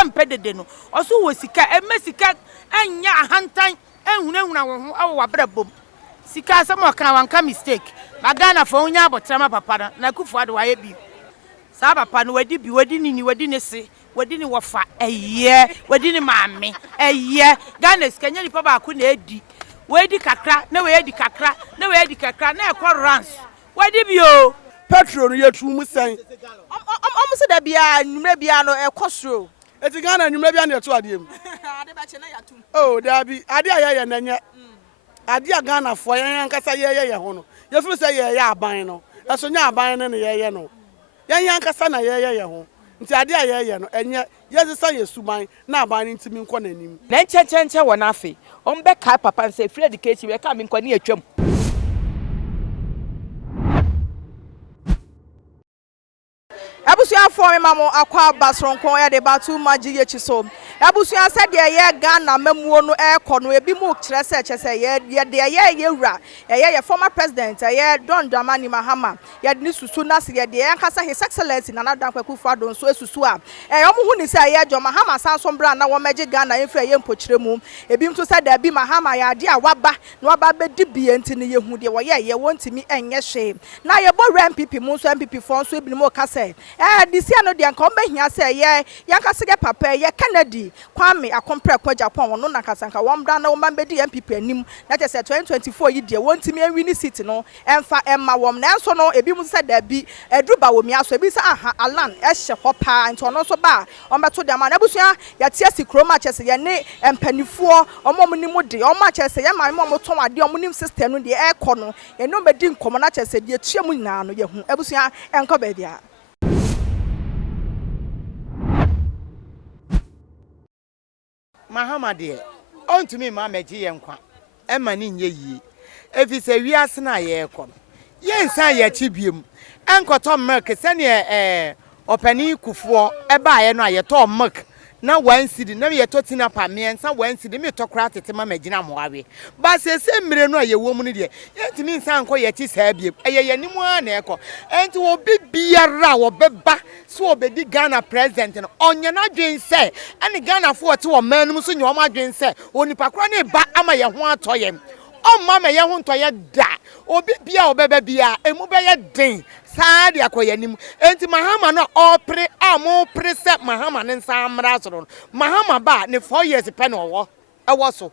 sika mpedede no oso wo sika sika anya ahantan ehunahuna wo ho awo wabrabom sika asem okan wanka mistake magana fo onya abotrama papa na kufu ade waye bi sa papa no wadi bi wadi ni wadi ne se wadi ni wofa wadi ni maame Ghana sika nya nipa ba ko na edi wadi kakra na wadi kakra na wadi kakra na ekọ runs wadi bi o petrol no yetu mu sen se da bia nwumre bia no ekosro eti Ghana nwumre bia na yetu ade mu ade ba che na yatum oh da bi ade ayeye na nya ade a Ghana fo yan kasa yeye ho no ye furu say yeye aban no eso nya aban no yeye no yan kasa na yeye ho nti ade ayeye no enye yesesa yesuban na aban ntimi nkọ nanim na nchenchenche wọ na afi ombe ka papa nse free education we ka mi nkọ ni atwam Abusuya for me mamo akwa basronko e de batu magi ye chiso abusuya said ye Ghana memuo no e kọ no ebi mu kire se chese ye de ye wura ye former president ye Don Dramani Mahama ye ni susu na se ye de yankasa his excellency Nana Dankwa Akufo-Addo so esusu a omo hu ni se ye Jo Mahama sanso bra na wo meje Ghana emfra ye mpokire mu ebi mto se da bi Mahama ya de a waba na waba be di bi enti ne ye hu de wo ye wontimi enye hwe na ye bo MPP mu so MPP fo so ebi mu ka se this year no de anka ombehia say ye yanka sige papa ye Kennedy Kwame akompre kwa Agyapong no na kasanka wombra na womba bedi MPP anim na te say 2024 yi de wontimi anwini city no emfa emma wom na enso no ebi mu say da bi eduba wo mi aso ebi say aha alan ehye hopa nto no so ba ombeto de ma na busua ya tie sikroma chese ye ne empanifuo omom ni mu de omma chese ye ma mo ton ade omonim system no de e kọ no ye no bedi nkomo na chese de tue mu nyina no ye hu ebusua enko ba dia Mahama de ontumi ma meji ye nkwa ema ni nye yi efise wiase na ye ekọ ye nsan ye chibiem enkoto milk se ne opani kufuo eba ye no ayeto milk na wansidi na ye totina pa me nsa wansidi me tokra tete ma magina moawe ba se mire no ye wo mu ne de yentimi nsan ko ye chi saa biem ye nimu a na ekọ enti obi biara wo beba so obedi Ghana president no onye na dwen se ani Ghana fo te wo manum so nye o ma dwen se onipa kro ne ba ama ye ho atoye o ma me ye ho ntoye da obi bia obeba bia emu be ye den saa de akoyanim enti Mahama no opre amo prese Mahama ne nsa amra so no Mahama ba ne 4 years pe no wo so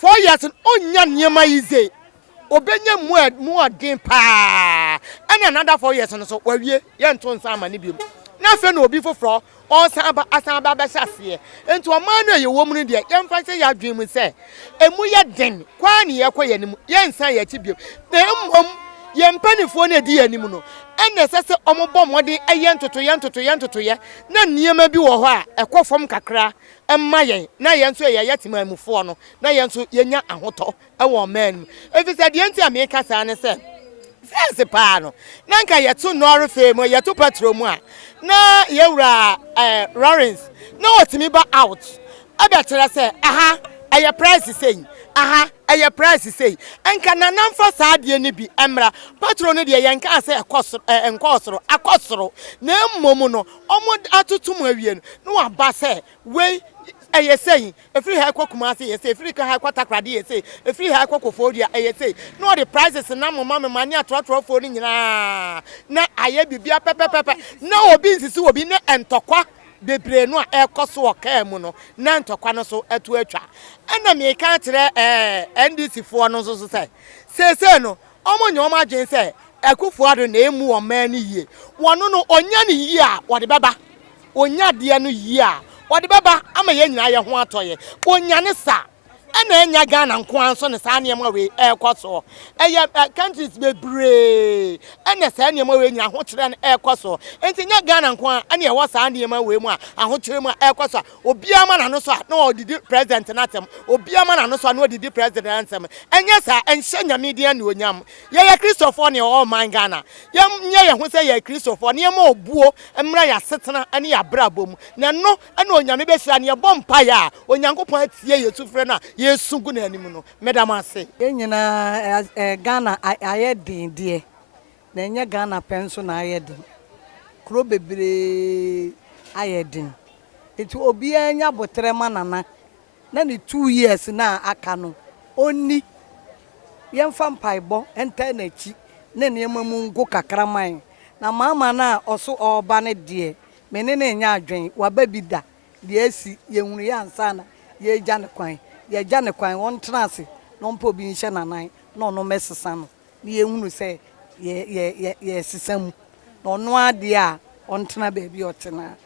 4 years onya niema yize obenya mu adin pa and another 4 years no so wawie ye nto nsa ama ne biom na fe na obi foforo on asan ba hase enti o man no ye wo mu ne de ye mfa se ya adwen mu se emu ye den kwa ne ye koyanim ye nsa ye chi biom na emmom ye mpanifo na di anim no enne sese omobọ mode eye ntoto ye na niema bi wo ho a ekofom kakra emma yen na ye nso ye yetimamufo no na ye nso yenya ahoto e wo man efise de enti ameka sa ne se sense pa no na nka ye to noro fame ye to patro mu a na ye wura Lawrence na otimi ba out abetere se aha eye price sei aha eye price say enka nanamfa saade ne bi emra patron ne de yenka ase ekosoro akosoro na mmom no omo atotum awie no wa ba se we eye say efiri ha kwakuma ase ye say efiri ka ha kwatakrade ye say efiri ha kwakofodua eye say no the prices na mama me mani atrotrofo ni nyina na aye bibia pepepepe na obi nsisi obi ne entokwa bebre no ekoso oka mu no na ntokwa no so atu atwa ena me ka kire NDC fo no so se no omonye o ma gwen se Akufo-Addo na emu o man ni yie wono no onya ni yie a wode beba onya de no yie a wode beba ama ye nyina ye ho atoye onya ne sa ena enya Ghana nko anso ne sa niam we ekoso eye countries bebre ena sa niam we nyina ho kire ne ekoso enti nya Ghana nko an ena wo sa niam we mu a ho kire mu ekoso obiama na no so na odidi president na tem obiama na no so na odidi president ansem enya sa enhye nyame dia ne onyam ye Christopher ne o man Ghana ye nya ye ho se ye Christopher ne ma obuo emra ya setena ene ya brabom na no ena onyame be hira ne ye bompa ya onyankopon atie ye tufre na Yesu gu na anim no medam ase enyina Ghana ayedin de na enye Ghana penso na ayedin kro bebre ayedin nti obi anya botre ma nana na ni 2 years na aka no oni yemfa mpaibo enta na chi na niema mu ngo kakraman na mama na oso oba ne de menene nya adwen waba bi da de asi yehunu ya ansa na ye gya ne kwan won trance no mpo bi nhye nanan no no mesesa no ne yehunu se ye sesam no no ade a on tena ba bi otena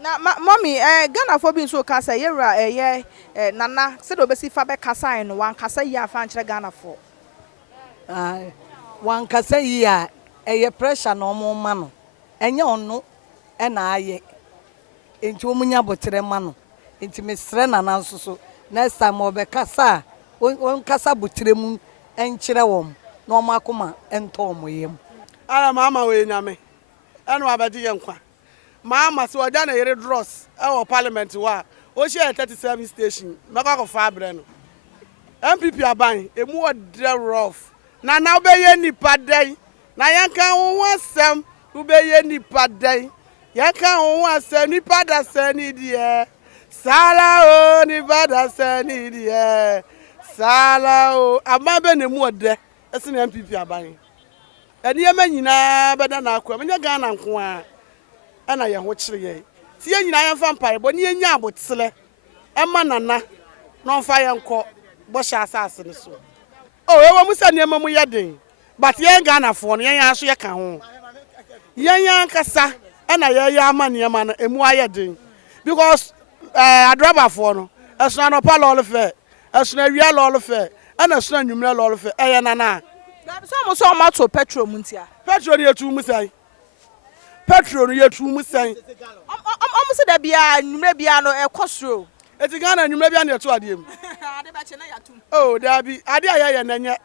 na mommy Ghana for being so kasa yera nana se do besi fa be kasa no wan kasa yi afa nkyere Ghana for wan kasa yi a pressure no mo ma no enye ono na aye enti omunya botere ma no enti mesre nana nso next time obekasa on kasa botere mu enkyere wom na omakoma ento omoyem ara mama we nyame eno abedi yenkwa Mahama so oja na yere dross e parliament wa o share 37 station maka ko fa abre no MPP aban emu odre rough na obeye nipa dan na yanka wo asem obeye nipa dan yanka wo asem nipa da se ni die sala o nipa da se ni die sala o amabe na emu odre ese na MPP aban eni yema nyina beda na akwa menya Ghana nko a ana ye ho kire ye ti ye nyina ye fa mpae bo ni ye nya abotsele ema nana no fa ye nko bo sha asase ne so o ewo musa ne emamu ye den but ye Ghana fo no ye aso ye ka ho ye nkasa ana ye ama ne ema no emu aye den because adroba fo no esuna no pa lol fe esuna wi lol fe ana esuna nwumre lol fe eye nana so mo to petrol mu ntia petrol ye tu musai petrol ye tu musai se da bia nwumre bia no ekosro eti Ghana nwumre bia na eto ade em ade ba che na yatum oh dabi ade aye nanye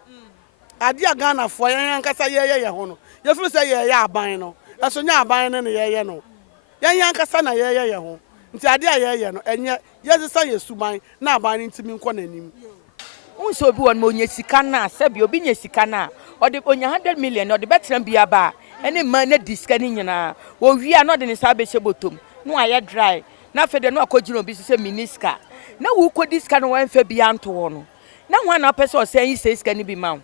ade a Ghana fo yan kasa ye ho no ye furu say ye aban no eso nya aban ne ye no yan kasa na ye ho nti ade aye no enye ye sesa ye suban na aban ntimi nko nanim unso obi won mo nya sika na sabi obi nya sika na ode onya 100 million ode betram bia ba ene man na diska ni nyina wo wia no de ne sa be shebotom no aye dry na fede no akogiro obi se miniska na wo ko diska no wan fa bia nto wo no na ho na pese o sen yi sika ni bi ma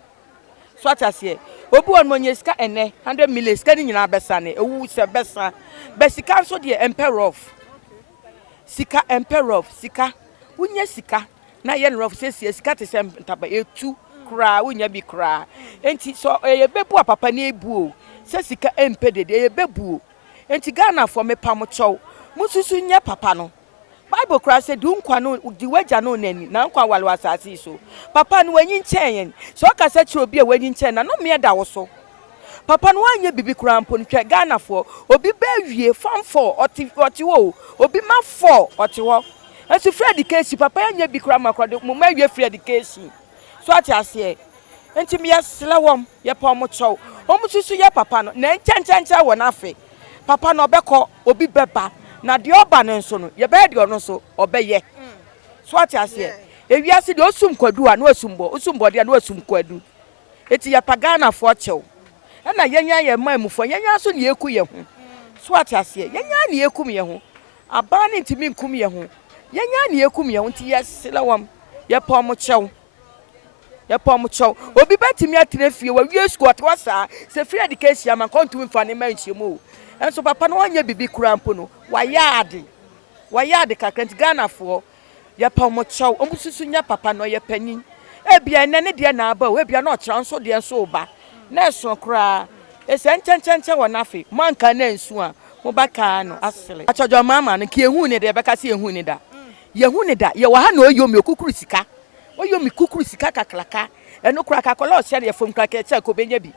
so atase obi won mo nya sika ene 100 million sika ni nyina besa ne ewu se besa besika so de emperor sika emperor sika wunya sika na ye no se sika te se ntaba etu kra wunya bi kra enti so ye bebu papa na ebu se sika empedede ye bebu enti Ghana for me pam chow mususu nya papa no Bible kra se du nkwa no di waja no nani na nkwa walwa asase so papa no wanyi nchen so ka se kire obi a wanyi nchen na no me da wo so papa no anya bibi kra mpo ntwa Ghana for obi ba wie fam for oti wo obi ma for oti wo enti free education papa anya bi kra makra de mo ma wie free education so ati ase enti me yesla wom ye pa mo chow omususu ye papa no na nchenchenche wo na afi papa no obekọ obi beba na de oba ne nso no ye be de ono so obeye so ati ase ewiase de osum kwadu a na osumbo de na osum kwadu eti ya pagana fo chew na yenya ye mamufo yenya so ne eku ye ho so ati ase yenya ne ekum ye ho aba ne ntimi nkum ye ho yenya ne ekum ye ho nti yesla wom ye pa mo chew obi betimi atrefie wa wie school at wasa se free education man kontu mfa ne manchiemu enso papa no anya bibi kurampo no wa yard kakranti Ghana fo ya pa mo chaw omususu nya papa no ye panin ebia ne de na aba ebia na ochran so de so ba na eso kra ese nchenchenche wo nafe manka na nsu a mo baka no asele achojo mama no ke ehu ne de beka se ehu ne da ye hu ne da ye wa ha na oyomi okukuru sika oyomi kukuru sika kaklaka eno kura kakola o share ye fom kraka che ko benya bi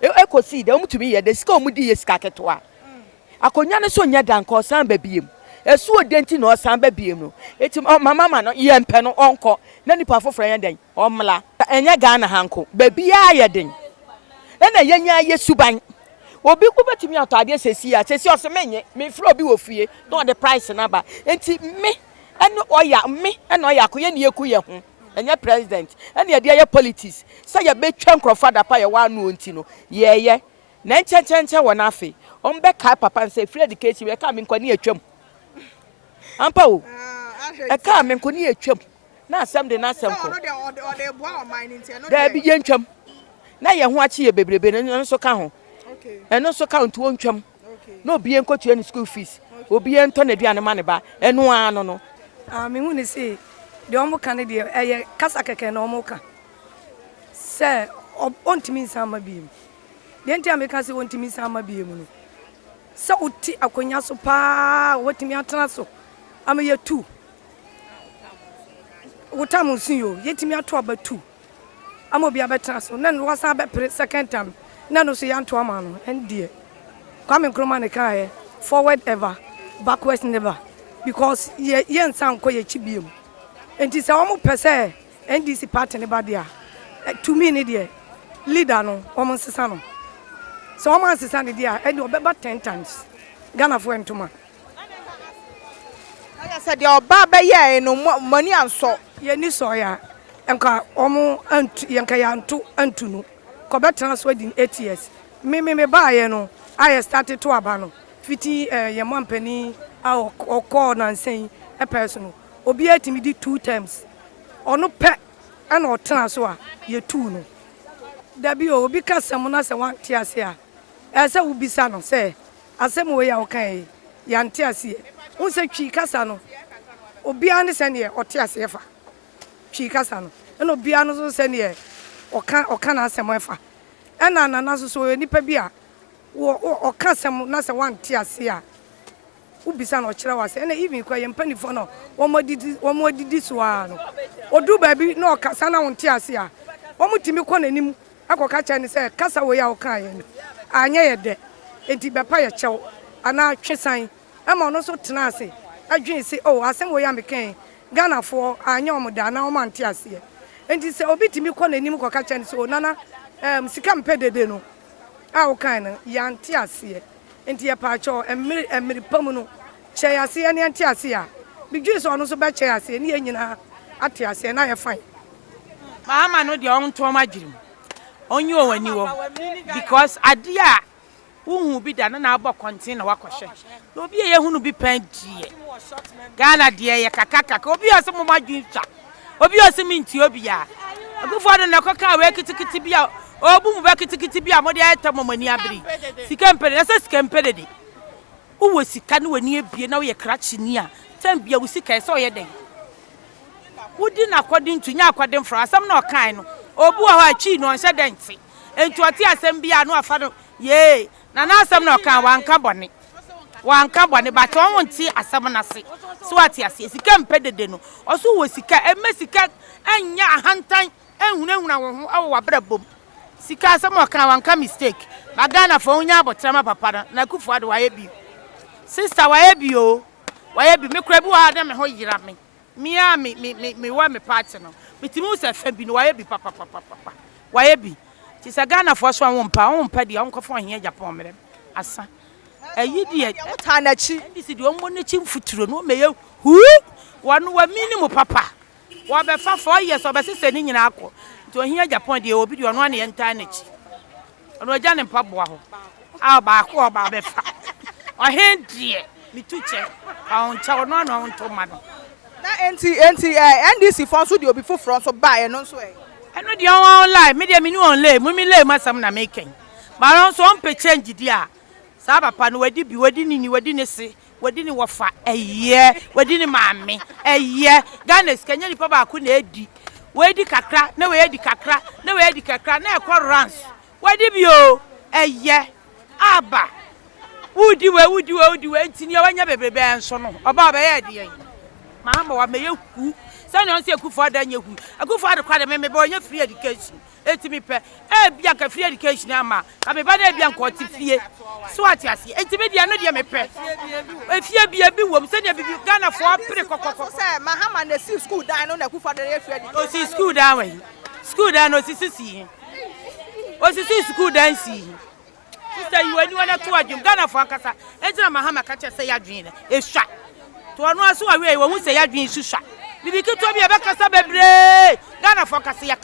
ekosi de omutumi ye de sika omudi ye sika ketwa akonya ne so nya danko san ba biem esu odenti na o san ba biem no eti mama no ye mpe no onko na nipa foforo ye den omla enya Ghana hanko ba bia ye den na yenya ye suban obi ku betimi atade sesi o se menye me fro obi wo fie no the price na ba enti me eno oya me eno oya ko ye ne eku ye ho enya president ene ye de ye politics say ye betwa nkrofada pa ye wanu onti no ye na nchenchenche wo na afi on be kai papa say free education we ka me nkwane atwam ampa o e ka me nkoni etwam na asem de na asem ko da bi ye ntwam na ye ho achi ye bebrebe no so ka ho eno so ka nto ntwam na obi en kotua ni school fees obi en to na duane ma ne ba eno ano no me hu ni say de omo kan de eye kasa keke na omo ka se ontimi nsama bi mu de ntia me ka se ontimi nsama bi mu no se uti akonya so pa wotimi atena so ama ye 2 wotamu sin yo yetimi ato aba 2 ama obi abetena so na no wasa be pre second time na no so yanto ama no endie kwame nkroma ne ka forward ever backwards never because ye nsan ko ye chibiem enti se omo pese NDC party ne ba dia to me ne dia leader no omo sesa no so omo sesa ne dia e de obeba 10 times Ghana for entoma I said your baba ye no money anso ye ni so ya enka omo antu yenka ya antu antunu ko betena so di 8 years me ba ye no I started to abano fiti ye mampani a okọ na nsen e person obi atimi di 2 times ono pe ana otena so a ye 2 no dabi obi kasem na se wan tiase a ese wo bisa no se asem we ya okan ya ntiase won se twi kasa no obi ane se ne otiase efa twi kasa no eno obi ane so se ne okan na asem efa ena na so nipa bi a wo okasem na se wan tiase a ubisa no kire wase ena even kwa ye mpanifo no wo modidi so a no odu ba bi na okasa na won tiase a wo mutimi kɔ nanim akoka cha ne se kasa wo ya okan ye no anya ye de enti bepa ye kyew ana twesan ama no so tena ase adwen se oh asem wo ya mekan Ghana fo anya omoda na o man tiase ye enti se obi timi kɔ nanim koka cha ne se o nana sika mpedede no a okan no ya ntiase enti ye pa cho emiri pamu no che ase ne ntiase a bigwe so no so be che ase ne ye nyina ate ase na ye fine Mahama no de on to magirim onye owani wo because adia uhu bi da na abọ contain na wakohwe na obi ye hunu bi pan die Ghana de ye kakaka obi osemo madwintwa obi osemo nti obi ya agufo do na koka we kitikiti bia obu mu be kitikiti bia mo de ayetamo mani abiri sika mpere na se sika mpere de uwo sika ne wani ebie na wo ye krachi ni a tam bia wo sika so ye den wudi na according to nya according for asam na okan no obu ho achi no onse denti enti oti asem bia no afa no ye na asam na okan wanka bone but on wonti asam na se so ati ase sika mpedede no oso wo sika emme sika anya ahantan ehunahuna wo ho awo wabrabom sika asam okan wanka mistake ba Ghana fo nya abotrama papa na kufu ade waye bi sister waye bi o waye bi me kura bi wa ade me ho yira me Mia me wa me party no. Mitimi se fa bi no waye bi papa. Waye bi. Ti se Ghana fo so won pa dia on kofo hin Agyapong mere. Asa. Ayi dia ta na chi. Ndisi di on mo na chi mfuturo no meye hu. Wanu wa minimum papa. Wa be fa 4 years obe sese ni nyina akọ. Nti ohin Agyapong dia obi di ono na ye nta na chi. Ono agya ne mpaboa ho. A ba akọ ba be fa. Ohin die mituche. On cha ono na on to ma no. enti NDC for so the obi foforo so buy no so eno de on line me de me ni on lay mu mi lay masam na making ba ron so on pe change di a sa papa no wadi wadi ni se wadi ni wofa eye wadi ni maame eye Ghana skanya ni papa ku na edi wadi kakra na we edi kakra na we edi kakra na e ko rans wadi bi o eye aba wudi we ntini wanya bebrebe enso no oba ba ye de Mahama wa meye hu sani on se akufu ada nya hu akufu ada kwa de me be onya free education etimi pe e bia ka free education ama ka me ba na bia nko ti fie so ati ase etimi dia no dia me pe e fie bia bi wom sani bibi Ghana fo apre kokoko say Mahama na see school dan no na akufu ada ye free education o si school dan we school dan no si o si school dan si sister you anyone to adwum Ghana fo akasa ejira Mahama ka che say adwin e hwa to anu aso awe wo hu se yadwen suswa bibi keto bi e be kasa bebre Ghana fo kasa ya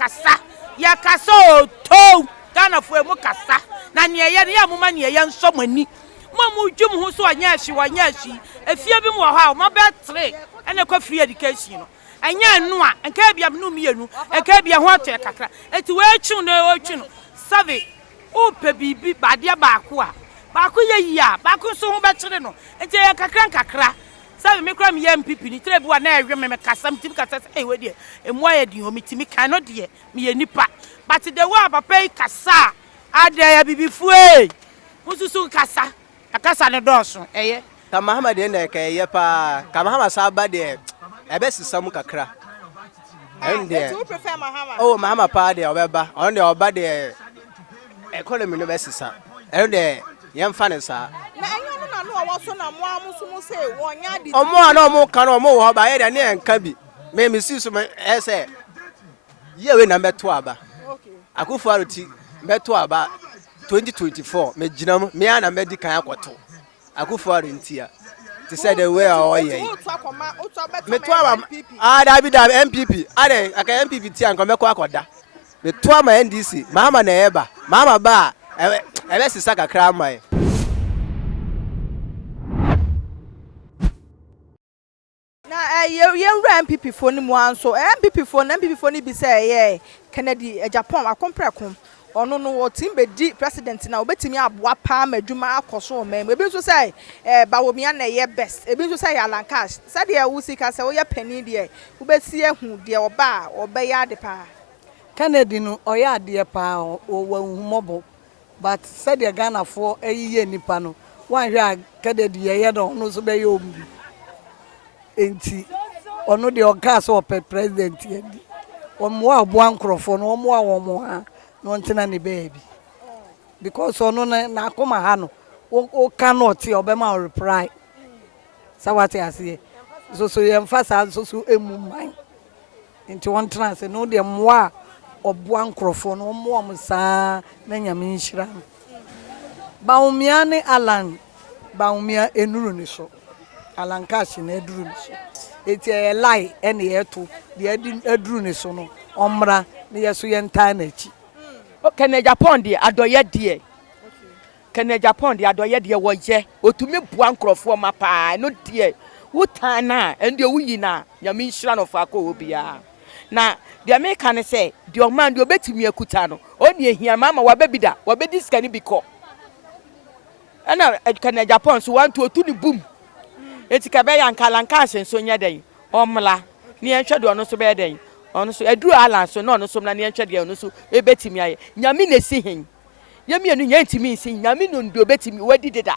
kasa o to Ghana fo e mu kasa na ne ye ya muma ne ye nsomani Mamu Jum who saw Yashi, one Yashi, a few of them were how, my bad three, and a free education. And yan noa, and cabby of Numianu, and cabby a water cacra, and to wear chun, no chun, savvy, oh, baby, badia bakua. Bakuya ya, baku so better no, and say a cacra. Some me cram yam pipi, ni trebu and I remember Cassam Timcas, eh, with you, and why do you meet me cannot dear, me a nipper. But the war pay Cassa, I dare be before. Who's so Cassa? A Cassa and a Dawson, eh? Mahama didn't care, pa, Mahama Saba there. I bet some cacra. And there, prefer Mahama. oh, Mahama party or Weber, on your body, economy university, and there, young fanny, sir. Oh, no more can or more by any and cabby. May me see some essay. Year in number 12. I could follow tea, Betuaba 2024. Me Jinam, me and a medical aquato. I could follow in tear. To say the way or ye. Me 12, I be that MPP. I can MPP tea and come back aquada. Me 12 my NDC, Mama Neba, Mama Bar, and let's sack a cram my. You ran MPP for one, so MPP for be say, yeah, Kennedy, Agyapong, I compare. Or no, what team be president now, bet me up what palm a Juma Cosso, man. Maybe to say, Bawomiana, ye best. Maybe to say, Alan Cash. Said ya Usika, say, oh, ya penny dear, who bet see who dear or bar or bayard the pa. Kennedy no oya dear pa or mobile, but said ya Ghana for a year nipano. One year, Kennedy, ya don't know so be you. Enti ono de ogas o pe president yedi o mo abo ankrofo no mo awo mo ha no ntina ne baby because ono na akoma ha no o cannot obema reply sawate ase so ye mfasa so emu man enti won trans no de mo a obo ankrofo no mo am saa na nyame nhira baumia ne alan baumia enuru ni so Alan Cash na eduru so eti e lie e na yeto de eduru ni so no omra na yeso ye nta na chi Can Agyapong de adoye de Can Agyapong de adoye de wo je otumi bua nkrofo ma pa no de wutan na ende wuyi na nyame nhira no fa ko obia na de America ne say de o man de obetumi akuta no oni ehia mama wabebida wabedi skani biko ana Can Agyapong so want to otu ni boom etika be yan kalanka asenso nya den omla ni enhwe de ono so be den ono so eduru alan so na ono so na ni enhwe de ono so ebetimi aye nyame na si hen nyame anu nya ntimi si nyame no ndo betimi wadi deda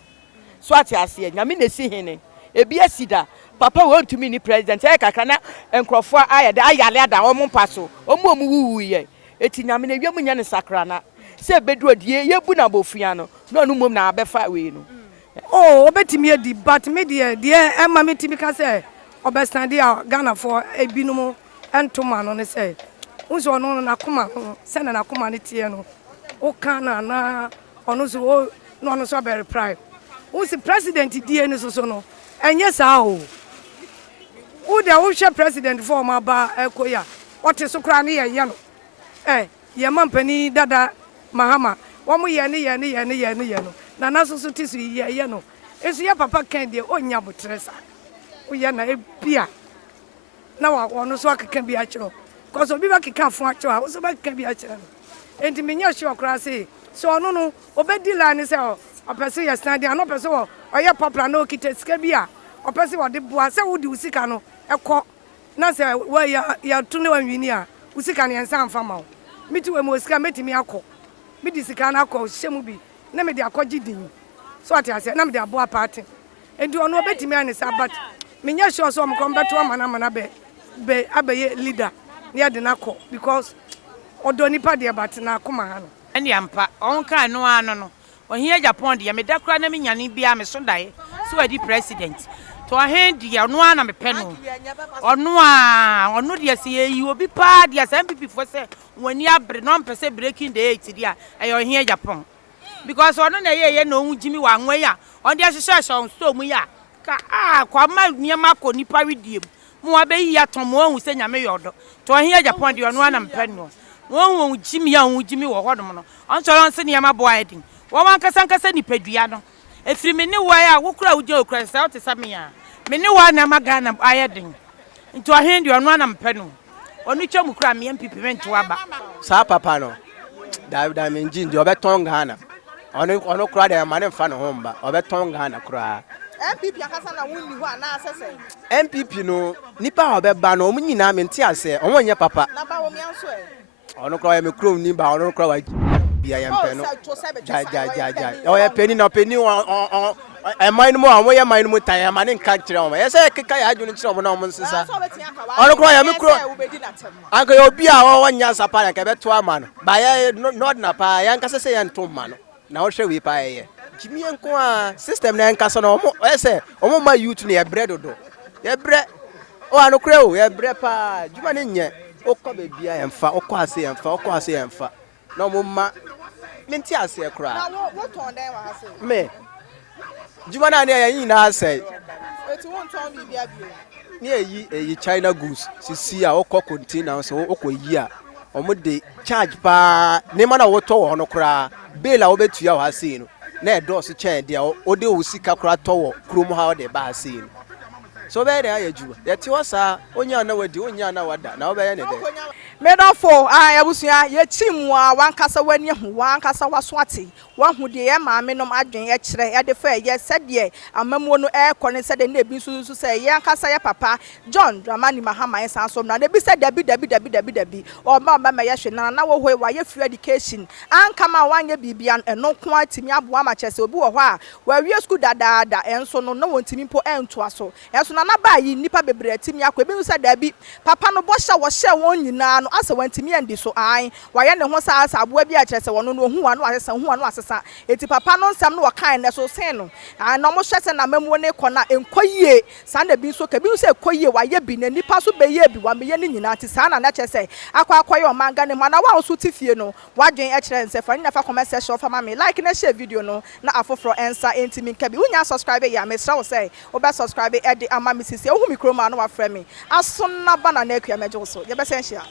so ate ase nyame na si hen ebi asida papa won to me ni president e kakra na enkrofo aye de ayale ada omo mpaso omo wuwu ye eti nyame na wiam nya ne sakra na se bedu odie yebu na bofua no na onu mom na abefa we no. Oh, obetimi edi but me de emma metimi ka say obestande a Ghana for ebinumo entoma no ne say unso no na koma se na koma ne tie no o kana na ono so no so very pride unsi president die ne so no enye sa o de wo hwe president for ma ba ekoya wote so kra ne ye no ye mampani dada Mahama wo mo ye ne no na naso so tisu ye no esu ya papa kan de onya botresa uye na ebia na wa ono so akeka bi a kiro cause obi ba keka fo a kiro a so ba keka bi a kiro no enti menya hwe okra se so ono no obedi la ni se opese ye stand an opese wo oye poplar na okita sika bi a opese wo de boa se wo di usika no ekọ na se wa ya tunu wa nwini a usika ne ensa amfa ma wo miti we mo usika metimi akọ mi di sika na akọ hyemu bi na me de akọji din so ati ase na me de aboa party enti ono obetimi an sa but menya sure so mo kombeto amana be abaye leader near the nako because odonipa de but na akoma ha no ene ampa onka no ano no ohia Agyapong de me da kra na me nyane bia me so dae so adi president to ahen de no ana me pe no ono de se yi obi pa de asa MPP fo se wani abre no mpese breaking the 8 dia e ohia Agyapong because ono na ye na ohun jimi wa nwa ya on de hyehyɛ so so mu ya ka kwa ma niema ko nipa widiem mo abeyi ya ton mo ohun se nyame yodo to ohia Agyapong de ono ana me pe no won jimi ya ohun jimi wo hodom no on so ron se niema boa edin wo wan kasa nipadua no efiri me ne wa ya wo kura wo je okura sa o te sa me ya me ne wa na magana ayedin nti ohen de ono na mpe no onu twam kura me MPP aba sa papa no da me nji ndi obeton Ghana ono kura de ma ne mfa no ho mba obeton Ghana kura MPP akasa na wonni ho ana asese MPP no nipa obeba no omunyina me nti ase onwonye papa na ba wo mi anso e ono kura me krom ni ba ono kura wa bia yempe no ja o ye peni na peni o mine mo awon ye mine mo tan ma ne nka kire o ye se keka ya adwunu kire o na o nsesa ono kura ya me kro anka yo bia o wanya sapa na ke beto ama no ba ye no na pa ya nka se ye nto ma no na o hwe wi pa ye Jimmy enko a system na nka so no mo ese o ma youth na ye bre dodo ye bre o ano kura o ye bre pa juma ne nye okọ bebia yemfa okọ ase yemfa okọ ase yemfa no mo ma menti ase kura na wo ton den wa ase me juma na ne yin na ase eti won ton bibia bio ni eyi China goods sisi a okọ container so okọ yi a omo de charge pa ne ma na wo to wo no kura bill a wo betua wo ase no na edo so chen de o de o sika kura to wo krom ha o de ba ase no so be there ayeju yeti wasa onya na wadi onya na wada na obe ye ne de medofo abusua ye timu a wankasa wani hu wankasa waso ate wahu de ye maame nom adwen ye kire ye de fa ye sede amamuo no ekone sede na ebi susu se ye ankasa ye papa John Dramani Mahama ye san so na de bi se dabi o ma me ye hwe na wo hoi wa ye free education anka ma wanye bibia eno ko atimi aboa ma chese obi wo ho a wa wie school dadaada enso no na wontimi po ento aso enso na na ba yi nipa bebre atimi akwa ebi se dabi papa no bo hya wo hye won nyina no asa wantimi andi so an waye ne ho sa asa aboa bi a kyerese wono no hu wa no asesa hu wa no asesa eti papa no nsam no wakan ne so sen no an no mo hwese na mamuo ne kɔ na enkoyie sa na bi so ka bi so ekoyie waye bi na nipa so be ye bi wa me ye ne nyina ti sa na na kyerese akwa akoye o manga ne ma na wa so ti fie no wadwen e kyerɛ nse fa ni na fa comment section fa ma me like na share video no na afoforo ensa entimi nka bi unya subscribe ya me sra wo say oba subscribe e de ama me sisi ohu mi kroma no wa frɛ me aso na bana na akua meje wo so ye be sen hia